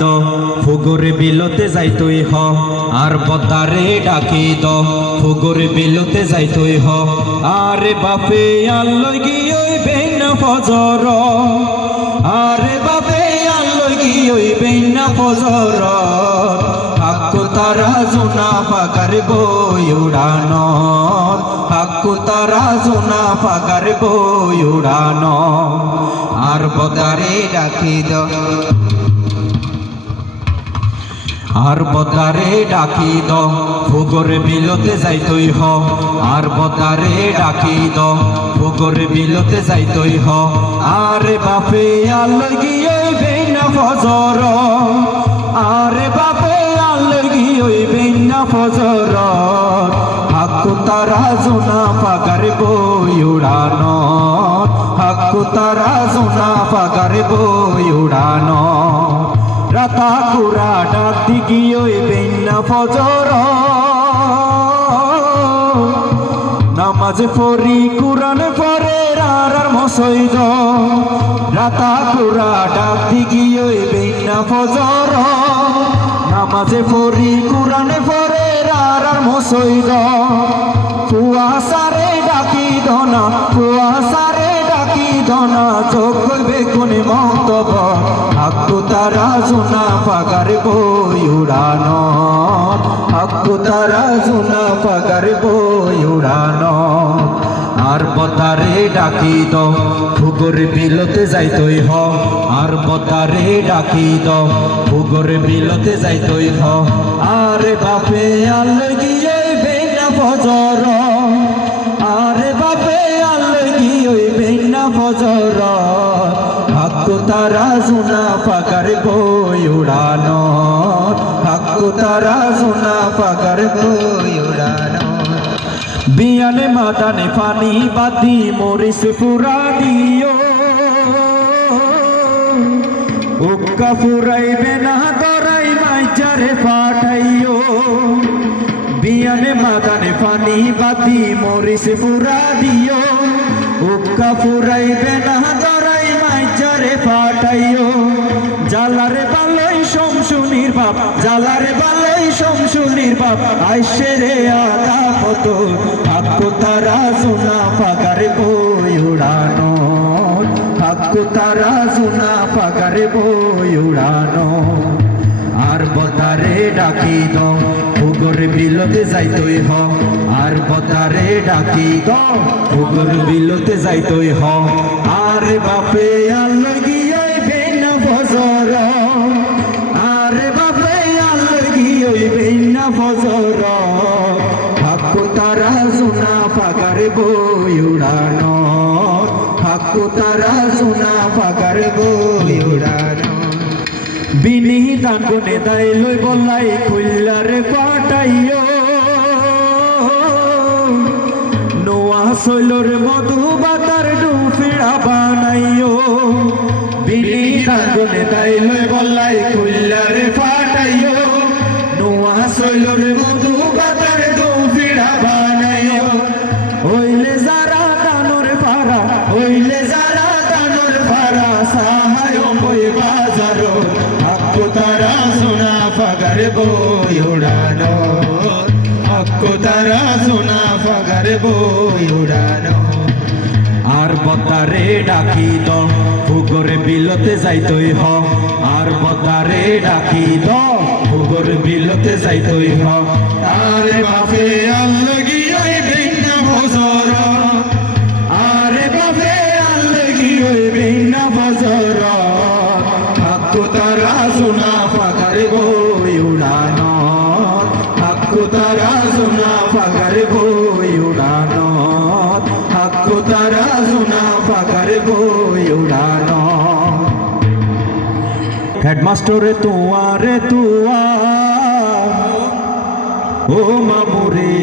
দ ফুগুর বিলতে যাইতই হ আর বদারে ডাকি দ ফুগুর বিলতে যাইতই হ আরে বাপে আল্লই গিয়ে বেন ফজর আরে বাপে আল্লই গিয়ে না ফজর হাক্কু তারা জোনা পাগার বই উড়ানো হাক্কু তারা জোনা পাগার বই উড়ানো আর বদারে ডাকি দ আর বদারে ডাকি দ ফুগুর বিলতে যাইতই হ আর বদারে ডাকি দ ফুগুর বিলতে যাইতই হ আরে বাপে আল্লই গিয়ে বেনা ফজর আরে বাপে আল্লই গিয়ে বেনা ফজর হাক্কু তারা জোনা পাগার বই উড়ানো হাক্কু তারা জোনা পাগার বই উড়ানো রাতা কুরা ডাক দিগিয়ে বেনা ফজর নামাজ পড়ি কুরআন পড়ে আর মসজিদ রাতা কুরা ডাক দিগিয়ে বেনা ফজর নামাজ পড়ি কুরআন পড়ে আর মসজিদ কুয়াশারে ডাকি দনা কুয়াশারে ডাকি দনা চোখ করবে কোন মন্তব্য হাক্কু তারা জোনা পাগার বই উড়ানো হাক্কু তারা জোনা পাগার বই উড়ানো আর বদারে ডাকি দ ফুগুর বিলতে যাইতই হ আর বদারে ডাকি দ ফুগুর বিলতে যাইতই হ আরে বাপে আল্লই গিয়ে বেনা ফজর আরে বাপে আল্লই গিয়ে বেনা ফজর হাক্কু তারা জোনা পাগার বই উড়ানো হাক্কু তারা জোনা পাগার বই উড়ানো বিয়ানে মাদানে পানি বাদি মরিস পুরা দিও উক্কা ফুরাইবে না দরাই মাইচারে পাঠাইও বিয়ানে মাদানে পানি বাদি মরিস পুরা দিও উক্কা ফুরাইবে না দরাই মাইচারে পাঠাইও জালারে বালই শমশুনির বাপ জালারে বালই শমশুনির বাপ আইসে রে আদা কত হাক্কু তারা জোনা পাগার বই উড়ানো হাক্কু তারা জোনা পাগার বই উড়ানো আর বদারে ডাকি দ ফুগুর বিলতে যাইতই হ আর বদারে ডাকি দ ফুগুর বিলতে যাইতই হ আরে বাপে আল্লই গিয়ে বেনা ফজর আরে বাপে আল্লই গিয়ে বেনা ফজর হাক্কু তারা জোনা পাগার বই উড়ানো হাক্কু তারা জোনা পাগার বই উড়ানো বিনি দান গুনে দাই লই বলাই খুল্লারে পাঠাইও নোয়া সইলর মধু বাতার ডুফিড়া বানাইও বিনি দান গুনে দাই লই বলাই খুল্লারে পাঠাইও নোয়া সইলর মধু বাতার ডুফিড়া বানাইও হইলে যারা দানর পারা হইলে যারা দানর পারা সাহায় বই বাজারো হাক্কু তারা জোনা পাগার বই উড়ানো হাক্কু তারা জোনা পাগার বই উড়ানো আর বদারে ডাকি দ ফুগুর বিলতে যাইতই হ আর বদারে ডাকি দ ফুগুর বিলতে যাইতই হ আরে বাপে আল্লই গিয়ে বেনা ফজর আরে বাপে আল্লই গিয়ে বেনা ফজর হাক্কু তারা জোনা পাগার বই উড়ানো হাক্কু তারা জোনা পাগার বই উড়ানো হাক্কু তারা জোনা পাগার বই উড়ানো হেডমাস্টরে তুয়ারে তুয়া ও মামুরে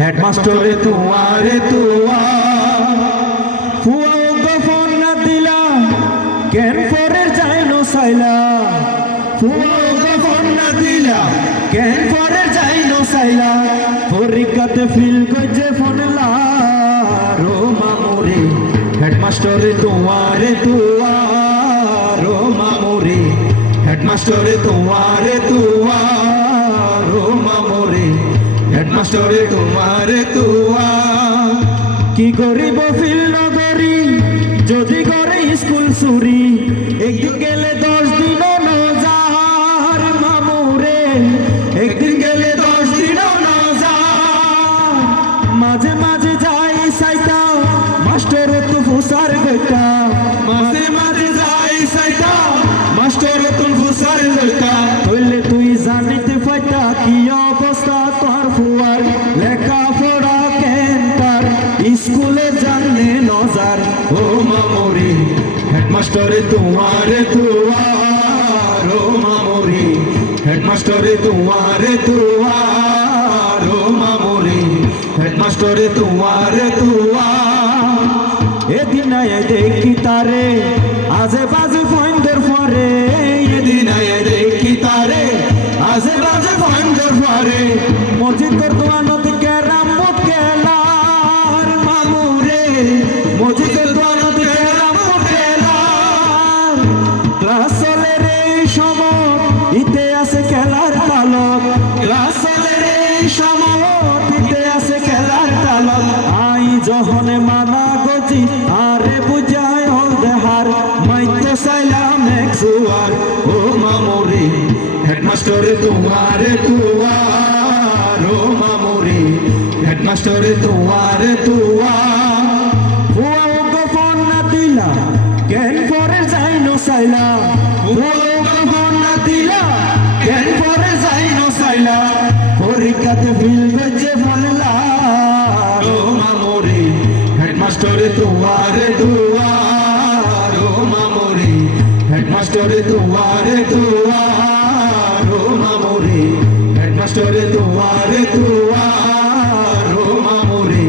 হেডমাস্টরে তুয়ারে তুয়া ফুয়া ফোন না দিলা কেন পরের যায় নো সাইলা ফুয়া ফোন না দিলা কেন পরের যায় নো সাইলা পরীক্ষাতে ফিল গজে ফোন লা রো মামুরে হেডমাস্টরে তুয়ারে তুয়া রো মামুরে হেডমাস্টারে তোমারে তুয়ার ও মামুরে হেডমাস্টারে তোমারে তুয়ার কি করিব ফিল নগরী যদি করে স্কুল চুরি একদিন গেলে 10 দিন নজার মামুরে একদিন গেলে 10 দিন নজার মাঝে মাঝে যাই সাইটা মাস্টার তো ফুসার গইটা মাঝে মাঝে যাই সাইটা মাস্টার তো ফুসার গইটা হইলে তুই জানিতে পাইতা কি অবস্থা তোর ফুয়ার লেখা পড়া কেন তার স্কুলে জানে নজার ও মামুরি হেডমাস্টারে তোমারে তুয়ার ও মামুরি হেডমাস্টারে তোমারে তুয়ার ও মামুরি হেডমাস্টারে তোমারে তুয়ার এদিন আয় দেখি তারে আজে বাজে ফন্ডের পরে এদিন আয় দেখি তারে আজে বাজে ফন্ডের পরে মসজিদের দোয়ানত কেরাম কেলার মামুরে মসজিদের দোয়ানত কেরাম কেলার ক্লাস চলে রে সময় ইতে আছে খেলার তালক ক্লাস চলে রে সময় ইতে আছে খেলার তালক আই যহনে মানা গজি আরে বুঝায় হল দেহার মাইতে চাইলাম এক সুয়ার ও মামুরি হেডমাস্টারে তোমারে তুয়ার ও মামুরি হেডমাস্টারে তোমারে তুয়ার ফুয়া গোপন না দিলা কেন পরে যাই নো চাইলা ফুয়া গোপন না দিলা কেন পরে যাই নো চাইলা পরীক্ষাতে ফিল গজে বললা ও মামুরি হেডমাস্টারে তোমারে তুয়ার ও মামুরি হেডমাস্টারে তোমারে তুয়ার ও মামুরি হেডমাস্টারে তোমারে তুয়ার ও মামুরি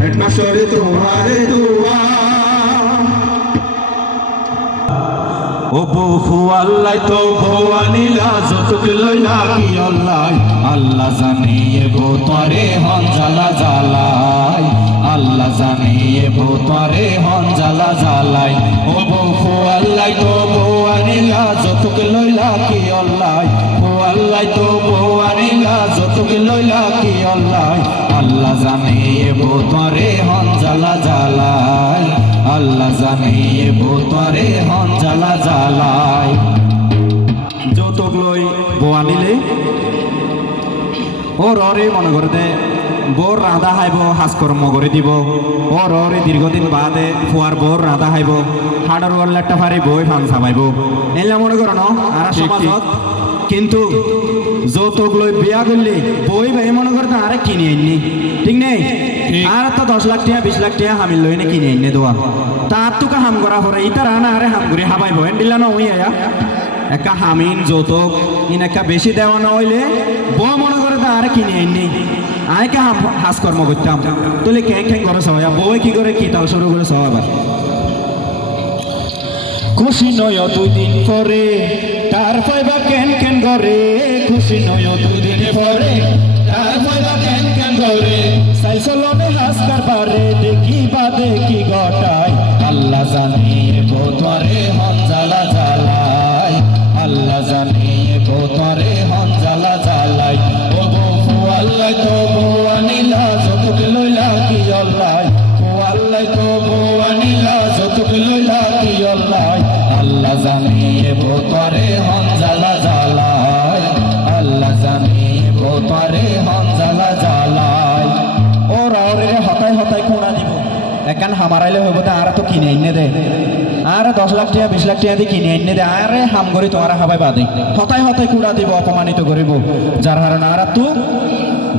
হেডমাস্টারে তোমারে তুয়ার ও বহু আল্লাহ তো ভবানীলা যতক লইলা কি আল্লাহ আল্লাহ জানে গো তরে হন জ্বালা জ্বালাই আল্লাহ জানে গো তরে হন জ্বালা জ্বালাই ও বহু আল্লাহ তো ভবানীলা যতক লইলা কি আল্লাহ ও আল্লাহ তো ভবানীলা যতক লইলা কি আল্লাহ আল্লাহ জানে গো তরে হন জ্বালা জ্বালাই আল্লাহ জানে গো তরে হন জ্বালা জ্বালাই যৌতুক লই বউ আনিলে ও রে মনে করে দে বোর রাধা হাইব হাজকর্ম করে দিব ও রে দীর্ঘদিন বাদে ফুয়ার বোর রাধা হাইব হাড়র ওয়াল্লাটা ফারি বই ফান সামাইব এলা মনে করো না আর সমাজত কিন্তু যৌতুক লই বিয়া করলে বই ভাই মনে করতে আরে কিনে আননি ঠিক নেই আর তো 10 লাখ টাকা 20 লাখ টাকা হামিল লই না কিনে আননি দোয়া তার তোকে হাম করা হরে ইতার আনা আরে হাম করে হাবাইব দিলা না ওই আয়া একা হামিন যৌতুক ইন একা বেশি দেওয়া না হইলে বউ মনে করে তা আরে কিনে আননি আয়কে হাস কর্ম করতাম তুলে ক্যাং ক্যাং করে সবাই বই কি করে কি তাও শুরু করে সবাই আবার খুশি নয় 2 দিন পরে তার পাইবা কেন কেন করে খুশি নয় 2 দিন পরে তার পাইবা কেন কেন করে সাইসলনে হাসকার পারে দেখি বাদে কি গটাই আল্লাহ জানে বোতরে হন জ্বালা জ্বালাই আল্লাহ জানে বোতরে হন জ্বালা জ্বালাই ও বউ আল্লাহ তো বউ আনিলা যতক লইলা কি আল্লাহ ও আল্লাহ তো বউ আনিলা যতক লইলা কি আল্লাহ আল্লাহ জানে বোতরে হন জ্বালা জ্বালাই আল্লাহ জানে বোতরে হন জ্বালা জ্বালাই ও রাওরে হতায় হতায় কোনা দিব একান হামারাইলে হইব তা আর তো কিনে এনে দে আর 10 লাখ টাকা 20 লাখ টাকা দিয়ে কিনে এনে দে আরে হাম করি তোমার হাবাই বাদে হতায় হতায় কুড়া দিব অপমানিত করিব যার কারণে আর তো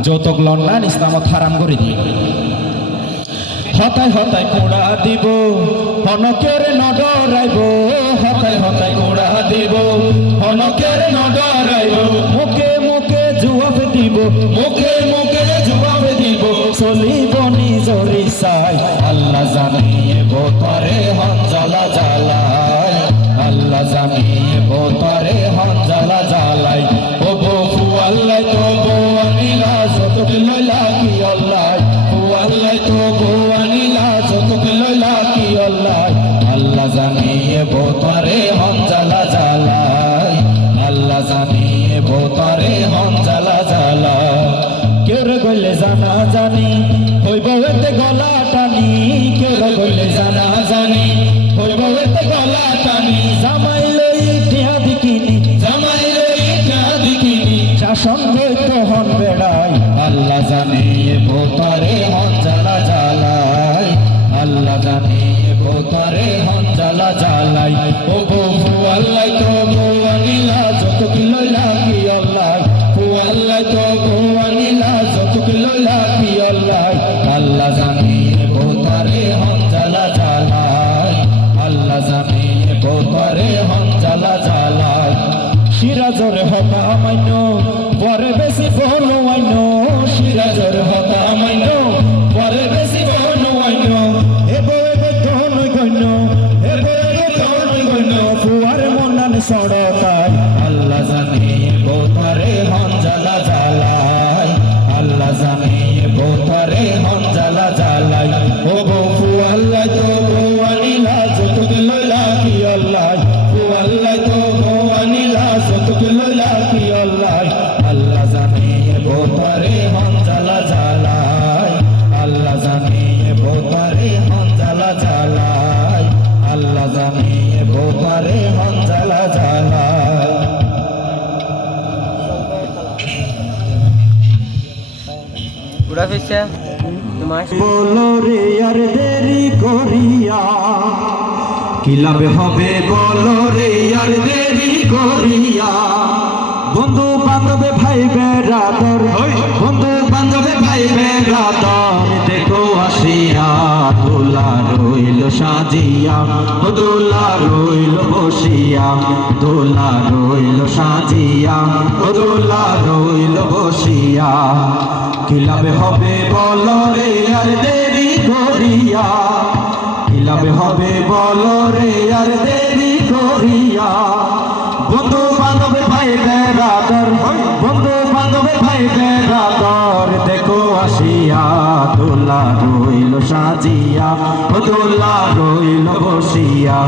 যৌতুক লন না ইসলামত হারাম করে দিয়ে হতায় হতায় কুড়া দিব হনকের নডরাইব হতায় হতায় কুড়া দিব হনকের নডরাইব মুখে মুখে জবাব দিব মুখে মুখে জবাব দিব চলিব নিজর ইচ্ছায় আল্লাহ জানে বোতরে হন জ্বালা জ্বালাই আল্লাহ জানে বোতরে হন জ্বালা জ্বালাই ও বউ আল্লাহ তো বউ আনিলা যতক লইলা কি আল্লাহ ও আল্লাহ তো বউ আনিলা যতক লইলা কি আল্লাহ আল্লাহ জানে বোতরে হন জ্বালা জ্বালাই জানিয়ে বোতারে হন জ্বালা জ্বালা কেউ রে গইলে জানা জানি হইব এতে গলা টানি কেউ রে গইলে জানা জানি হইব এতে গলা টানি জামাই লই টিয়া দিকিনি জামাই লই টিয়া দিকিনি শাসন হইত হন বেড়াই আল্লাহ জানিয়ে বোতারে হন জ্বালা জ্বালাই আল্লাহ জানিয়ে বোতারে হন জ্বালা জ্বালাই ও বউ আল্লাহ তো বউ আনিলা যত কিলো লাগি আল্লাহ ও আল্লাহ তো বউ আনিলা যত কিলো লাগি আল্লাহ আল্লাহ জানিয়ে বোতারে হন জ্বালা জ্বালাই আল্লাহ জানিয়ে বোতারে হন জ্বালা জ্বালাই সিরাজর হতা মাইন পরে বেশি বলো আইন সিরাজর হতা মাইন পরে বেশি বলো আইন এবে তন গইন এবে তন গইন ফুয়ার মনান সড়কাই আল্লাহ জানিয়ে বোতারে হন জ্বালা জ্বালাই আল্লাহ জানিয়ে বোতারে হন জ্বালা জ্বালাই ও বউ আল্লাহ তো বউ আনিলা যত কিলো লাগি আল্লাহ ও আল্লাহ তো বউ আনিলা যত কিলো লাগি আল্লাহ আল্লাহ জানিয়ে বোতারে হন জ্বালা জ্বালাই আল্লাহ জানিয়ে বোতারে হন জ্বালা জ্বালাই আল্লাহ জানিয়ে বোতারে হন জ্বালা জ্বালাই বুড়া ফেসা তোমার বলো রে আর দেরি করিয়া কি লাভ হবে বলো রে আর দেরি করিয়া বন্ধু বান্ধবে ভাই বেড়াদর বন্ধু বান্ধবে ভাই বেড়াদর দেখো আসিয়া দোলা রইল সাজিয়া ও দোলা রইল বসিয়া দোলা রইল সাজিয়া ও দোলা রইল বসিয়া কি লাভ হবে বলো রে আর দেরি করিয়া কি লাভ হবে বলো রে আর দেরি করিয়া বন্ধু বান্ধবে ভাই বেড়াদর বন্ধু বান্ধবে ভাই বেড়াদর দেখো আসিয়া দোলা রইল সাজিয়া ও দোলা রইল বসিয়া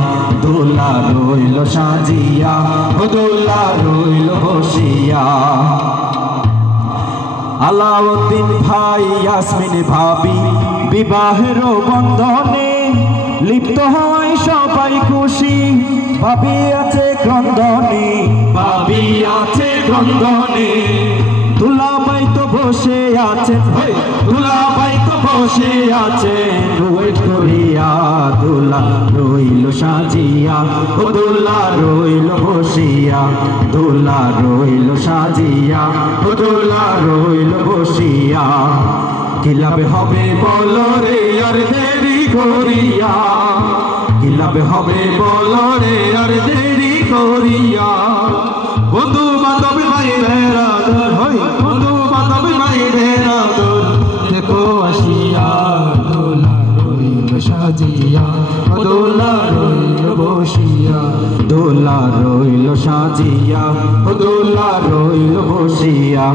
দোলা রইল সাজিয়া ও দোলা রইল বসিয়া আলাউদ্দিন ভাই ইয়াসমিন ভাবি বিবাহের বন্ধনে লিপ্ত হওয়ায় সবাই খুশি ভাবি আছে ক্রন্দনে ভাবি আছে ক্রন্দনে দুলাভাই তো বসে আছেন দুলাভাই তো বসে আছেন ওয়েট করিয়া দোলা রইল সাজিয়া ও দোলা রইল বসিয়া দোলা রইল সাজিয়া ও দোলা রইল বসিয়া কি লাভ হবে বলো রে আর দেরি করিয়া কি লাভ হবে বলো রে আর দেরি করিয়া বন্ধু বান্ধব ভাই বেড়াদর হই বন্ধু বান্ধব ভাই বেড়াদর দেখো আসিয়া দোলা রইল সাজিয়া ও দোলা রইল বসিয়া দোলা রইল সাজিয়া ও দোলা রইল বসিয়া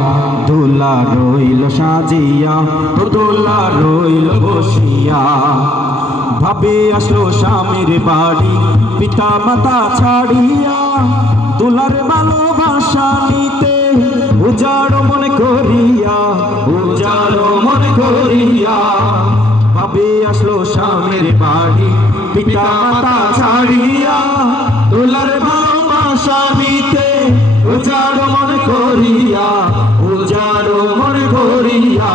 দোলা রইল সাজিয়া ও দোলা রইল বসিয়া ভাবে আসলো স্বামীর বাড়ি পিতা মাতা ছাড়িয়া দোলার ভালোবাসা নিতে উজাড় মনে করিয়া উজাড় মনে করিয়া ভাবে আসলো স্বামীর বাড়ি পিতা মাতা ছাড়িয়া দোলার ভালোবাসা নিতে উজাড় মনে করিয়া উজাড় মনে করিয়া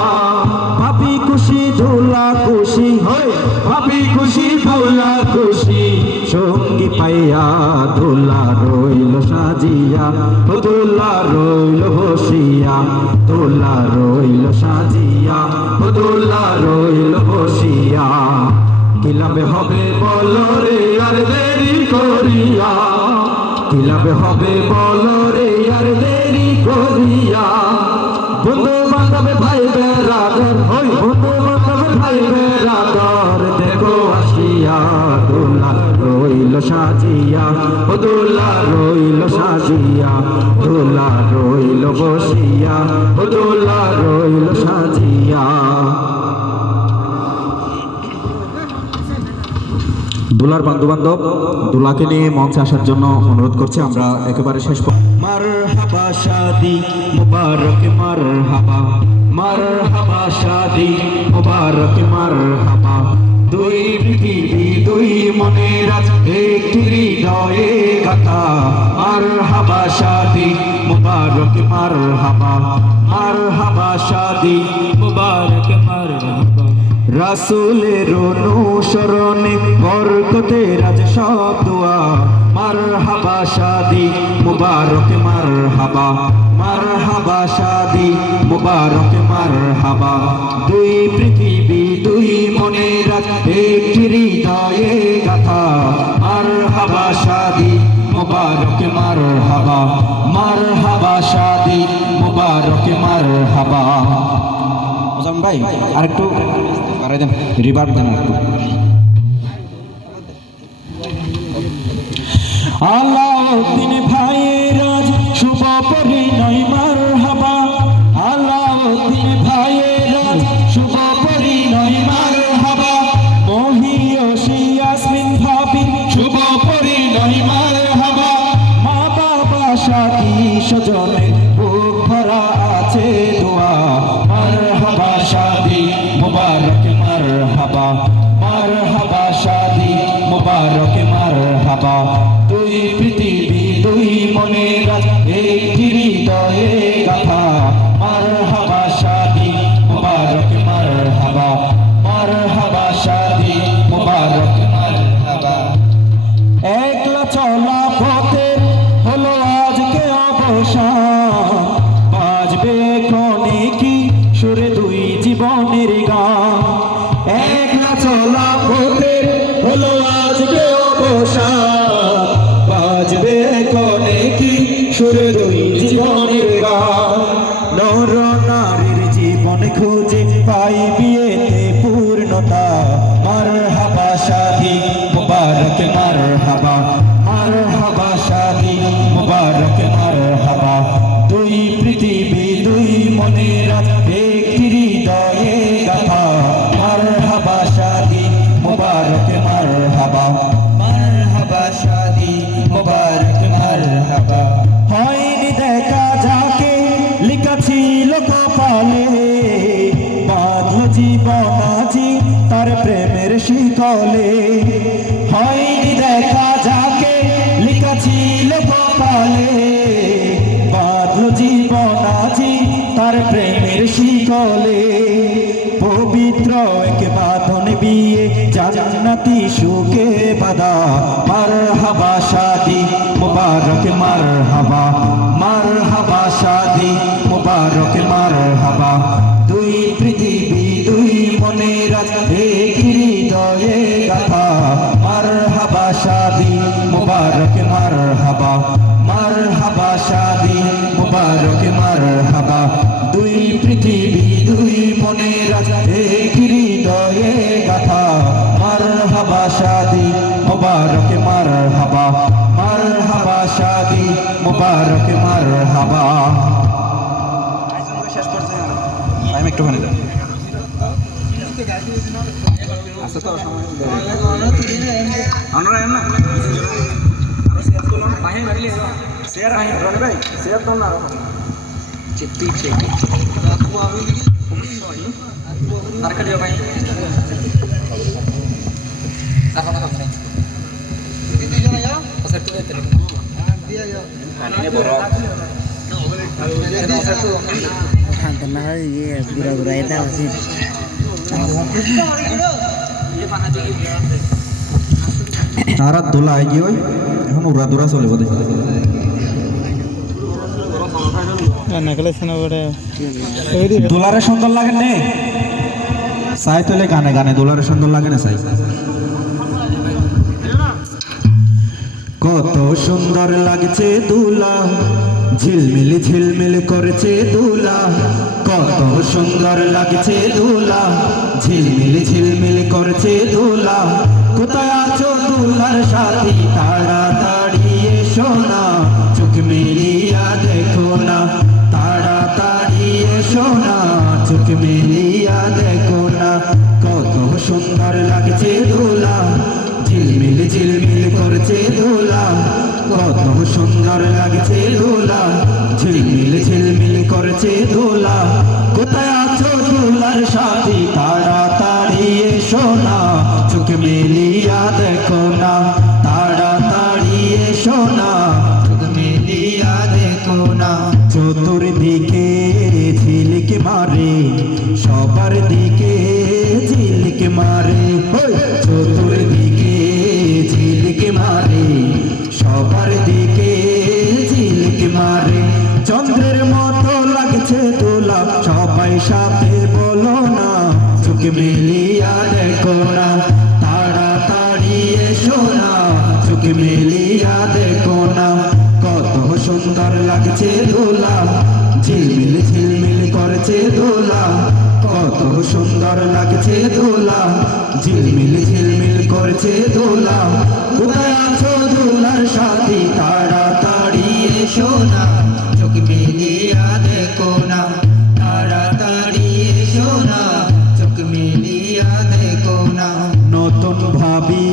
ভাবি খুশি দোলা খুশি হয় ভাবি খুশি দোলা খুশি সঙ্গী পাইয়া দোলা রইল সাজিয়া ও দোলা রইল বসিয়া দোলা রইল সাজিয়া ও দোলা রইল বসিয়া কি লাভ হবে বলো রে আর দেরি করিয়া কি লাভ হবে বলো রে আর দেরি করিয়া বন্ধু বান্ধব ভাই বেড়াদর হই বন্ধু বান্ধব ভাই বেড়াদর দেখো আসিয়া দোলা রইল সাজিয়া ও দোলা রইল সাজিয়া দোলা রইল বসিয়া ও দোলা রইল সাজিয়া দোলার বন্ধু বান্ধব দোলাকে নিয়ে মঞ্চে আসার জন্য অনুরোধ করছি আমরা একেবারে শেষ शादी मुबारक मरहबा मरहबा शादी मुबारक मरहबा দুই পৃথিবী দুই মনের একটি হৃদয়ে গাথা মারহাবা শাদি মুবারক মারহাবা মারহাবা শাদি মুবারক মারহাবা রাসূলের অনুসরণে বরকতের আজ সব দোয়া মারহাবা শাদি মুবারক মারহাবা মারহাবা শাদি মুবারক মারহাবা দুই পৃথিবী দুই মনের একটি হৃদয়ে গাথা মারহাবা শাদি মুবারক মারহাবা মারহাবা শাদি মুবারক মারহাবা ওজন ভাই আরেকটু বাড়াই দেন রিভার্ব দেন একটু আলাউদ্দিন ভাইয়ের আজ শুভ পরিণয় মারহাবা আলাউদ্দিন ভাইয়ের আজ শুভ পরিণয় মারহাবা মহিয়সী ইয়াসমিন ভাবির শুভ পরিণয় মারহাবা মা বাবা সাথী স্বজনের বুক ভরা আছে দোয়া মারহাবা শাদি মুবারক মারহাবা মারহাবা শাদি মুবারক মারহাবা দুই পৃথিবী দুই মনের একটি হৃদয়ে গাথা মারহাবা শাদি মুবারক মারহাবা মারহাবা শাদি মুবারক মারহাবা একলা চলা পথে হলো আজকে অবসান বাজবে কোনে কি সুরে দুই জীবনের গান একলা চলা পথে হলো আজকে অবসান বাজবে কোনে কি সুরে দুই জীবনের গান নর নারীর জীবন খুঁজে পাই বিয়েতে পূর্ণতা মারহাবা শাদি মুবারক মারহাবা মারহাবা শাদি মুবারক মারহাবা দুই পৃথিবী দুই মনের একটি হৃদয়ে গাথা মারহাবা শাদি মুবারক মারহাবা মারহাবা শাদি মুবারক মারহাবা হয়নি দেখা যাকে লেখা ছিল কপালে বাঁধল জীবন আজি তার প্রেমের শিকলে হয়নি দেখা যাকে লেখা ছিল কপালে বাঁধল জীবন আজি তার প্রেমের শিকলে পবিত্র এক বাঁধন বিয়ে জান্নাতি সুখে বাঁধা মারহাবা শাদি মুবারক মারহাবা মারহাবা শাদি মুবারক মারহাবা দুই পৃথিবী দুই মনের একটি হৃদয়ে গাথা মারহাবা শাদি মুবারক মারহাবা মারহাবা শাদি মুবারক মারহাবা দুই পৃথিবী দুই মনের একটি হৃদয়ে গাথা মারহাবা শাদি মুবারক মারহাবা মারহাবা শাদি মুবারক মারহাবা আমি একটু মানে আচ্ছা তো আমরা না পাহে মারলি শেয়ার আই রনি ভাই শেয়ার তো না চিত্তি চেক আপু আমি লিখি আর কাটিও ভাই সাফা না করতে দুইজন যাও ওসে তো দিতে দিয়া যাও আনে বড় না ये बुरा बुरा এটা আছে তারা দোলা আই ওই এখন উড়া দোরা চলে বদে দোলারে সুন্দর লাগে নে সাই তোলে গানে গানে দোলারে সুন্দর লাগে না সাই কত সুন্দর লাগছে দুলা ঝিলমিল ঝিলমিল করছে দুলা কত সুন্দর লাগছে দুলা ঝিলমিল ঝিলমিল করছে দুলা কোথায় আছো দুলার সাথী তাড়াতাড়ি এসো না চোখ মেলিয়া দেখো না তাড়াতাড়ি এসো না চোখ মেলিয়া দেখো না কত সুন্দর লাগছে দুলা ঝিলমিল ঝিলমিল করছে দোলা কত সুন্দর লাগছে দোলা ঝিলমিল দেখো না। চতুর্দিকে ঝিলিক মারে, সবার দিকে ঝিলিক মারে, চতুর্দিকে ঝিলিক মারে, সবার দিকে ঝিলিক মারে। চন্দ্রের মতো লাগছে দোলা, সবাই সাথে বলো না, চোখ মেলিয়া দেখো না, তাড়াতাড়ি এসো না, চোখ মেলিয়া দেখো না। কত সুন্দর লাগছে দোলা, ঝিলমিল ঝিলমিল করছে দোলা, কত সুন্দর লাগছে দোলা, ঝিলমিল ঝিলমিল করছে দোলা। কোথায় আছো দোলার সাথী, তাড়াতাড়ি এসো না, চোখ মেলিয়া দেখো না, তাড়াতাড়ি এসো না, চোখ মেলিয়া দেখো না। নতুন ভাবি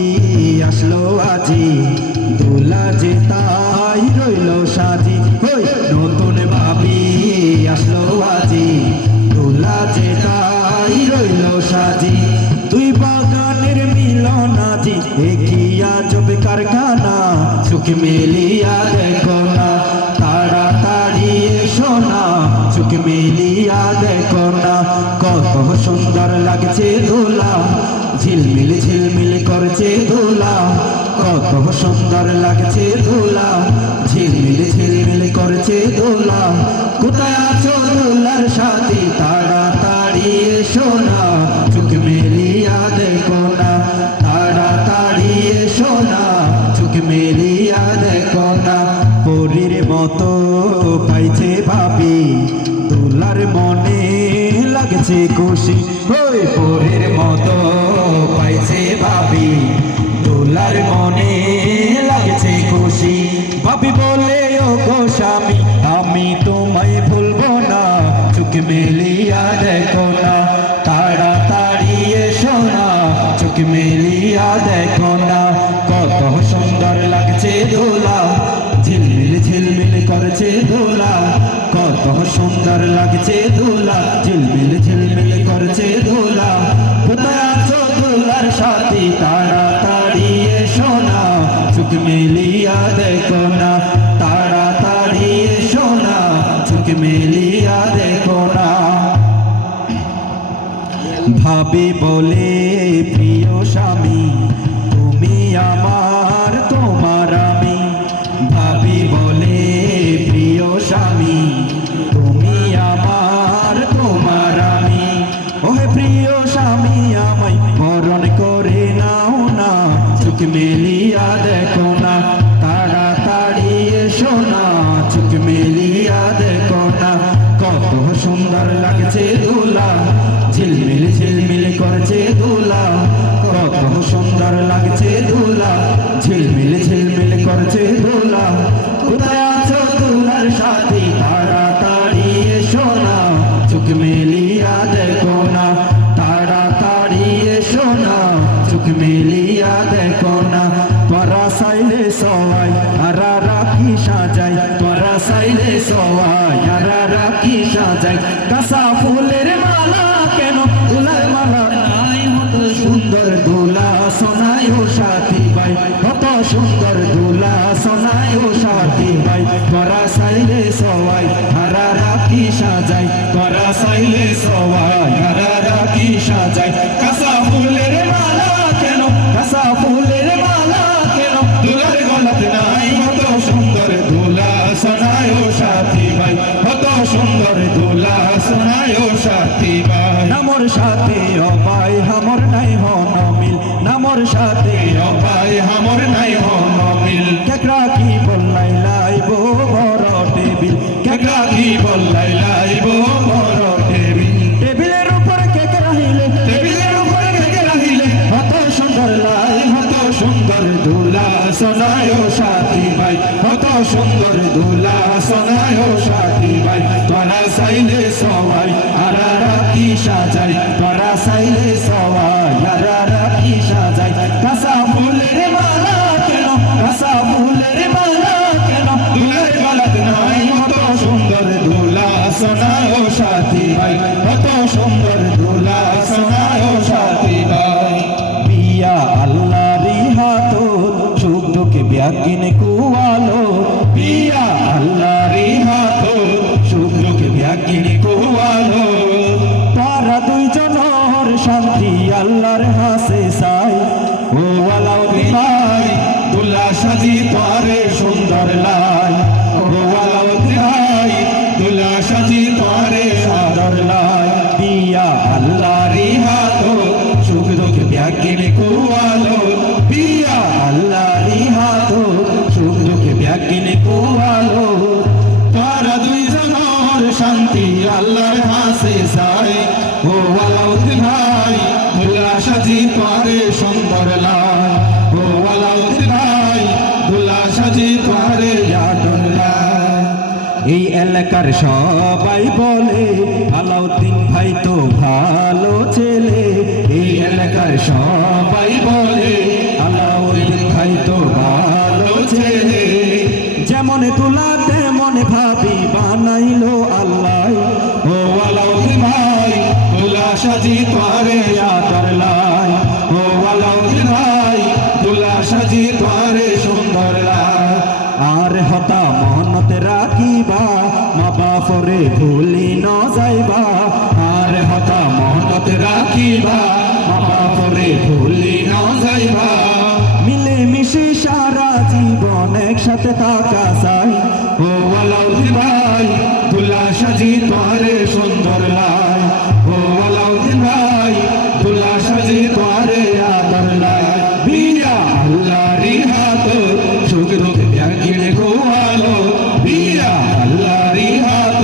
আসলো আজি, দোলা যে তাই রইল সাজি, নতুন ভাবি আসলো আজি, দোলা যে তাই রইল সাজি। দুই বাগানের মিলন আজি, দেখিয়া জবে কারখানা, চোখ মেলিয়া দেখো না, তাড়াতাড়ি এসো না, চোখ মেলিয়া দেখো না। কত সুন্দর লাগছে দোলা, ঝিলমিল ঝিলমিল করছে দোলা, কত সুন্দর লাগছে দোলা, ঝিলমিল ঝিলমিল করছে দোলা। কোথায় আছো দোলার সাথী, তাড়াতাড়ি এসো না, চোখ মেলিয়া দেখো না, তাড়াতাড়ি এসো না, চোখ মেলিয়া দেখো না। পরীর মতো পাইছে ভাবি, দোলার মনে লাগছে খুশি, পরীর মতো পাইছে ভাবি, দোলার মনে লাগছে খুশি। ভাবি বলে ও গো স্বামী, আমি তোমায় ভুলবো না, চোখ মেলিয়া দেখো না, তাড়াতাড়ি এসো না, চোখ মেলিয়া দেখো না। কত সুন্দর লাগছে দোলা, ঝিলমিল ঝিলমিল করছে দোলা, কত সুন্দর লাগছে দোলা, ঝিলমিল ঝিলমিল করছে দোলা। কোথায় আছো দোলার সাথী, তাড়াতাড়ি এসো না, চোখ মেলিয়া দেখো না, তাড়াতাড়ি এসো না, চোখ মেলিয়া দেখো না। ভাবি বলে প্রিয় স্বামী, তুমি আমার তোমার আমি, ভাবি বলে প্রিয় স্বামী, তুমি আমার তোমার আমি। ওহে প্রিয় স্বামী আমায় বরণ করে নাও না, চোখ মেলিয়া দেখো না, তাড়াতাড়ি এসো না, চোখ মেলিয়া দেখো না। কত সুন্দর লাগছে দোলা, ঝিলমিল ঝিলমিল করছে দোলা, কত সুন্দর লাগছে দোলা, ঝিলমিল ঝিলমিল করছে দোলা। কোথায় আছো দোলার সাথী, তাড়াতাড়ি এসো না, চোখ মেলিয়া দেখো না, তাড়াতাড়ি এসো না, চোখ মেলিয়া দেখো না। তোরা সাইলে সবাই আরা রাখি সাজাই, তোরা সাইলে সবাই আরা রাখি সাজাই। কাঁচা ফুলের মালা কেন দোলার মালা নাই, মতো সুন্দর দোলা সোনায় ও সাথী ভাই, কত সুন্দর দোলা সোনায় ও সাথী ভাই। তোরা সাইলে সবাই আরা রাখি সাজাই, তোরা সাইলে সবাই আরা রাখি সাজাই। কাঁচা ফুলের মালা কেন, কাঁচা ফুলের মালা কেন দোলার গলাতে নাই, কত সুন্দর দোলা সোনায় ও সাথী ভাই, কত সুন্দর দোলা সোনায় ও সাথী ভাই। নামর সাথে অপাই হামর নাই হন মিল, নামর সাথে অপাই হামর নাই হন মিল। কেকড়া কি বললাই লাইব বড় টেবিল, কেকড়া কি বললাই লাইব বড় টেবিল। টেবিলের উপর কেক রাহিলে, টেবিলের উপর কেক রাহিলে, কত সুন্দর লাই, কত সুন্দর দোলা সোনায় ও সাথী ভাই, কত সুন্দর দোলা সোনায় ও সাথী ভাই। তোরা সাইলে সবাই আরা রাখি সাজাই, তোরা সাইলে সবাই আরা রাখি সাজাই। কাঁচা ফুলের মালা কেন, কাঁচা ফুলের মালা কেন দোলার গলাতে নাই, কত সুন্দর দোলা সোনায় ও সাথী ভাই, কত সুন্দর দোলা সোনায় ও সাথী ভাই। বিয়া আল্লাহরি হাতত সুখ দুঃখে ব্যাগিন কুয়ালো, বিয়া আল্লাহরি শান্তি আল্লাহর হাসে চাই ও আলাউদ্দিন ভাই দুলা সাজি পারে সুন্দর লাই ও আলাউদ্দিন ভাই দুলা সাজি পারে আটল লাই এই এলাকার সবাই বলে আলাউদ্দিন ভাই তো ভালো ছেলে এই এলাকার সবাই বলে আলাউদ্দিন ভাই তো ভালো ছেলে যেমন তুলা তেমন ভাবি বানাইলো আল্লাহ ও আলাউদ্দিন ভাই তুলা সাজি পারে আতর লাই ও আলাউদ্দিন ভাই তুলা সাজি পারে সুন্দর লাই আর হতা মহনত রাখিবা মা বাপরে ভুলি ন যাইবা আর হতা মহনত রাখিবা মা বাপরে ভুলি ন যাইবা মিলে মিশে সারা জীবন একসাথে থাকা চাই ও আলাউদ্দিন ভাই দুলা সাজি পারে সুন্দর লাই ও আলাউদ্দিন ভাই দুলা সাজি পারে আদর লাই বিয়া আল্লাহরি হাত সুখ দুঃখ ব্যাগিনে গোয়ালো বিয়া আল্লাহরি হাত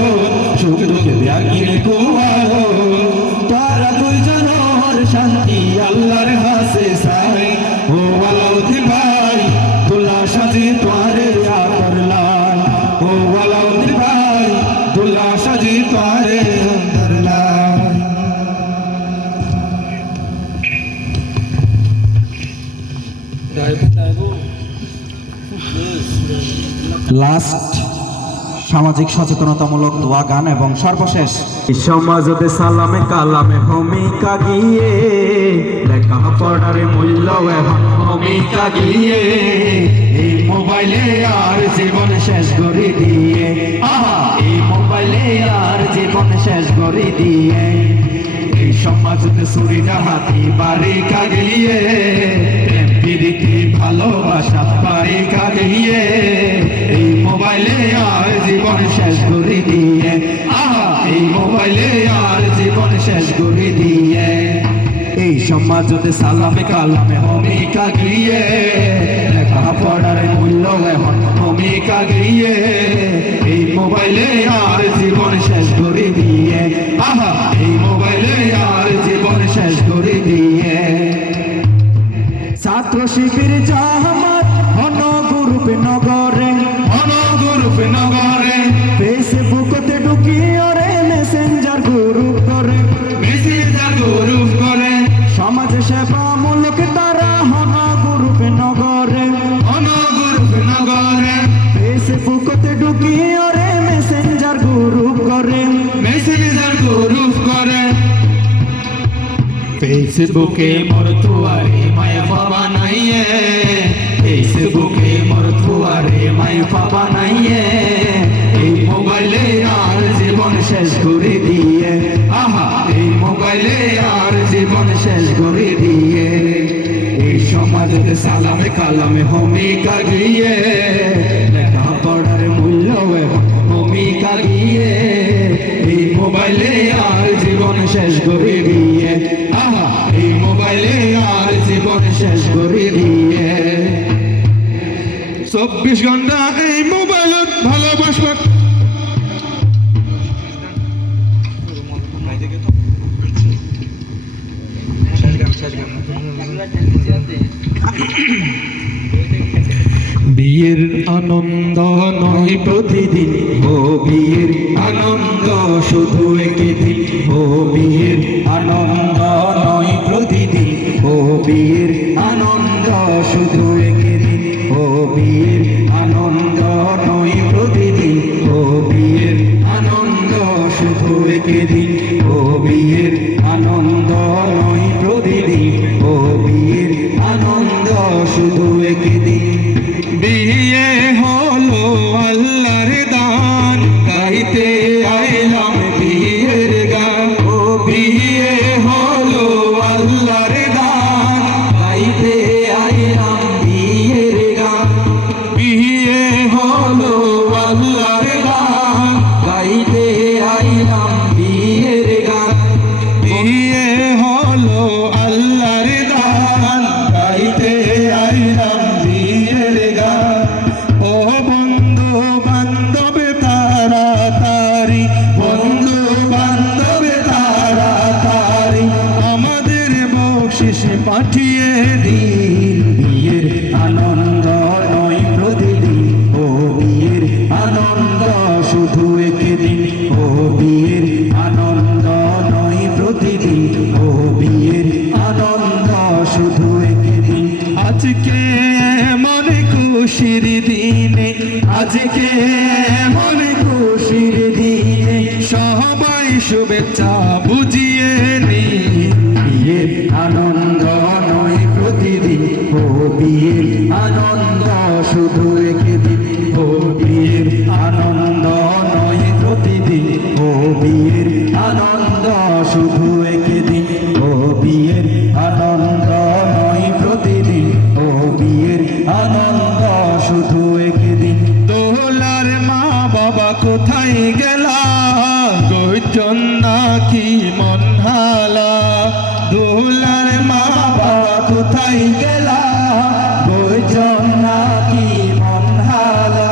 সুখ দুঃখ ব্যাগিনে গোয়ালো তারা দুইজনের শান্তি আল্লাহর হাসে চাই ও আলাউদ্দিন ভাই দুলা সাজি পারে আতর লাই ও আলাউদ্দিন ভাই দুলা সাজি পারে সুন্দর লাই লাস্ট সামাজিক সচেতনতামূলক দোয়া গান এবং সর্বশেষ সমাজতে সালামে কালামে ভূমিকা গিয়ে লেখা পড়ারে মূল্য এখন ভূমিকা গিয়ে এই মোবাইলে আর জীবন শেষ করে দিয়ে আহা এই মোবাইলে আর জীবন শেষ করে দিয়ে এই সমাজতে চুরি ডাহাতি বাড়ি কাগিয়ে প্রীতি ভালোবাসা বাড়ি কাগিয়ে এই মোবাইলে আর জীবন শেষ করে দিয়ে আহা এই মোবাইলে আর জীবন শেষ করে দিয়ে এই সমাজতে সালামে কালামে ভূমিকা গিয়ে লেখা পড়ার মূল্য এখন ভূমিকা গিয়ে এই মোবাইলে আর জীবন শেষ করে দিয়ে আহা এই মোবাইলে আর জীবন শেষ করে দিয়ে ছাত্র শিবির জামাত অনগ্রুপ নগরে ফেসবুকতে ঢুকিয়ে রে মেসেঞ্জার গ্রুপ করে সমাজ সেবামূলক তারা অনগ্রুপ নগরে ফেসবুকতে ঢুকিয়ে রে মেসেঞ্জার গ্রুপ করে ফেসবুকে মোর তুয়ারে মায়া বাবা নাইয়ে ফেসবুকে মোর তুয়ারে মায়া বাবা নাইয়ে এই মোবাইলে আর জীবন শেষ করে দিয়ে আহা এই মোবাইলে আর জীবন শেষ করে দিয়ে এই সমাজে সালামে কালামে ভূমিকা গিয়ে লেখা পড়ার মূল্য ভূমিকা গিয়ে এই মোবাইলে আর জীবন শেষ করে দিয়ে আহা এই মোবাইলে আর জীবন শেষ করে দিয়ে 24 ঘন্টা এই মোবাইলত ভালোবাসবা বিয়ের আনন্দ নয় প্রতিদিন ও বিয়ের আনন্দ শুধু একদিন ও বিয়ের আনন্দ নয় প্রতিদিন ও বিয়ের আনন্দ শুধু একদিন ও বিয়ের আনন্দ নয় প্রতিদিন ও বিয়ের আনন্দ শুধু একদিন ও বিয়ের আনন্দ নয় প্রতিদিন ও বিয়ের আনন্দ শুধু একদিন বিয়ে হলো আল্লাহর দান গাইতে আইলাম বিয়ের গান ও বিয়ে হলো আল্লাহর দান গাইতে আইলাম বিয়ের গান বিয়ে হলো আল্লাহর দান গাইতে আইলাম বিয়ের গান বিয়ে হলো আল্লাহর দান গাইতে আইলাম বিয়ের গান ও বন্ধু বান্ধব তাড়াতাড়ি একদিন ও বিয়ের আনন্দ নয় প্রতিদিন ও বিয়ের আনন্দ শুধু একদিন আজকে মনে খুশির দিনে আজকে মনে খুশির দিনে সবাই শুভেচ্ছা বুঝিয়ে নিন বিয়ের আনন্দ নয় প্রতিদিন ও বিয়ের আনন্দ শুধু একদিন ও বিয়ের আনন্দ নয় প্রতিদিন ও বিয়ের আনন্দ শুধু একদিন ও বিয়ের আনন্দ নয় প্রতিদিন ও বিয়ের আনন্দ শুধু একদিন দোলার মা বাবা কোথায় গেলা গইজন নাকি মন হালা দোলার মা বাবা কোথায় গেলা গইজন নাকি মন হালা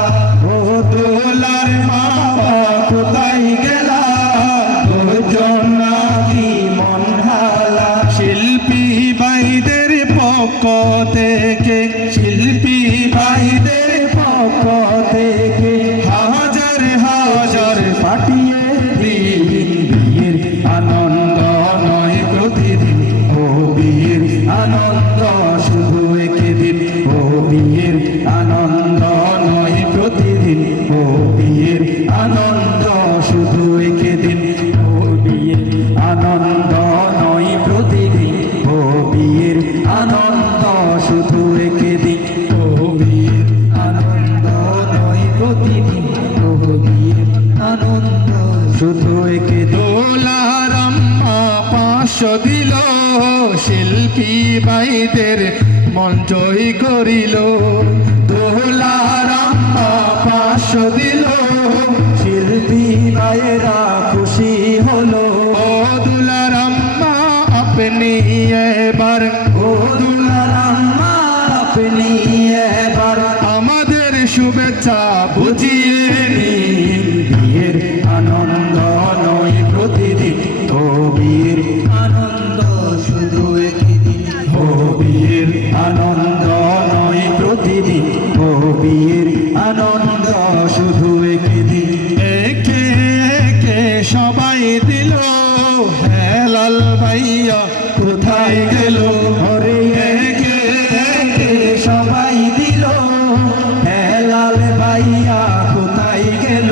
ও দোলার মা বাবা কোথায় গেলা গইজন নাকি মন হালা শিল্পী ভাইদের পক্ষ থেকে শিল্পী ভাইদের পক্ষ থেকে হাজার হাজার পাঠিয়ে দিন বিয়ের আনন্দ নয় প্রতিদিন ও বিয়ের আনন্দ শুধু একদিন ও বিয়ের আনন্দ নয় প্রতিদিন ও বিয়ের আনন্দ শুধু একদিন ও বিয়ের আনন্দ নয় প্রতিদিন ও বিয়ের আনন্দ শুধু একদিন ও বিয়ের আনন্দ নয় প্রতিদিন ও বিয়ের আনন্দ শুধু একদিন দোলার আম্মা 500 দিল শিল্পী ভাইদের মন জয় করিল দোলার আম্মা 500 দিল শিল্পী ভাইয়েরা খুশি হলো ও দোলার আম্মা আপনি এবার ও দোলার আম্মা আপনি এবার আমাদের শুভেচ্ছা বুঝিয়ে নিন বিয়ের আনন্দ নয় প্রতিদিন ও বিয়ের আনন্দ শুধু একদিন ও বিয়ের আনন্দ নয় প্রতিদিন ও বিয়ের আনন্দ শুধু একদিন একে একে সবাই দিল হেলাল ভাইয়া কোথায় গেল ওরে একে একে সবাই দিল হেলাল ভাইয়া কোথায় গেল